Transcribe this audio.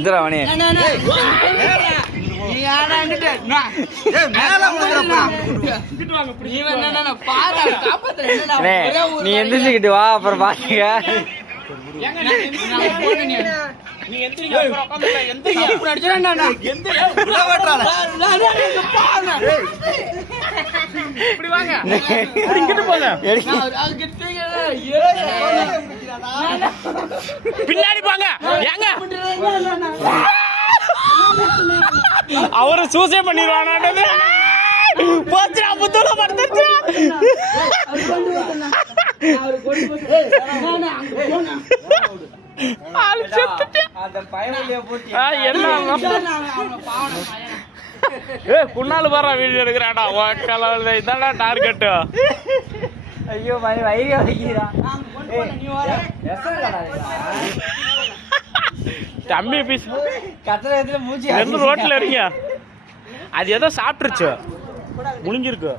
இதுடா மணி நீ எந்திரிச்சுக்கிட்டு வா அப்புறம் பாத்துக்க. பின்னாடி போங்க ஏங்க அவரு சூசே பண்ணிடுவானது போச்சுடா புத்தூல படுத்துச்சு. குன்னால பாரு வீடியோ எடுக்கிறாடா இதாடா டார்கெட். ஐயோ மணி வயிறு வலிக்குதுடா. தம்பி பீஸ் கத்துற மூச்சு ரோட்ல இருங்க. அது ஏதோ சாப்பிட்டுருச்சு முடிஞ்சிருக்கு.